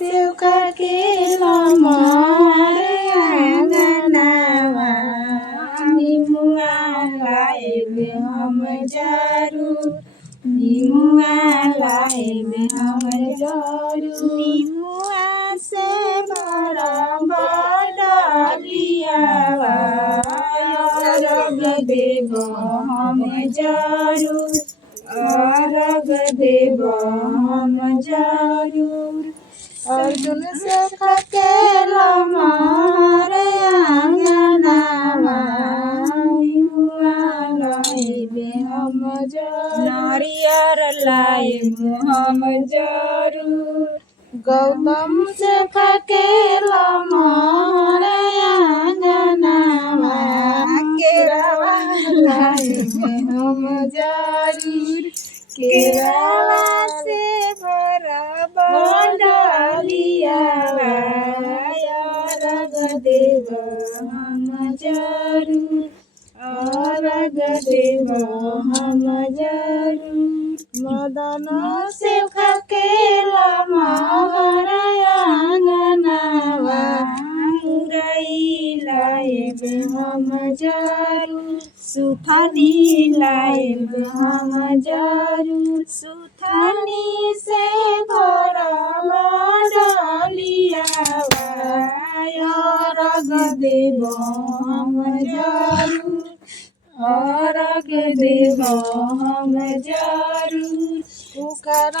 सेवका के लमारे आंगनवा निमुआ लाइब हम जरूर निमुआ लाइब हम जरूर निमुआ से भरब डलियावा अर्घ देब हम जरूर अर्घ देब हम जरूर अर्जुन सखा के लमारे आंगनवा निमुआ लाइब हम जरूर नारियर लाइब हम जरूर गौतम सखा के लमारे आंगनवा केरावा लाइब हम जरूर केरावा से भरब डलियावा अर्घ देब हम जरूर अर्घ देब हम जरूर मदन सेवका के लमारे आंगनवा मुरई लाइब हम जरूर सुथनी लाइब हम जरूर सुथनी से भरब डलियावा अर्घ देब हम जरूर अर्घ देब हम जरूर पुकार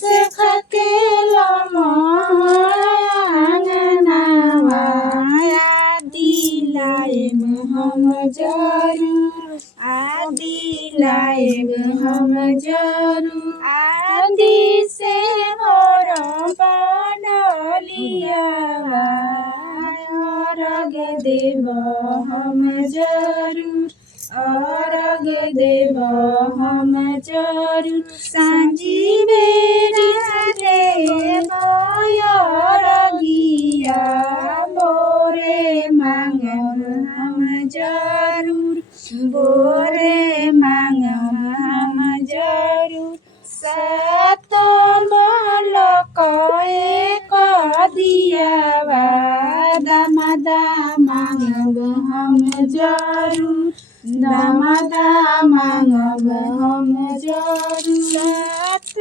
से खके लमारे आंगनवा आदि लाइब हम जरूर आदि लाइब हम जरूर आदि से भरब डलियावा अर्घ देब हम जरूर अर्घ देब हम जरूर सांझी बेरा देब अर्घिया बोरे मांगब हम जरूर बोरे मांगब हम जरूर सात बालक एक दियावा दामादा मांगब हम जरूर दामादा मांगब हम जरूर सात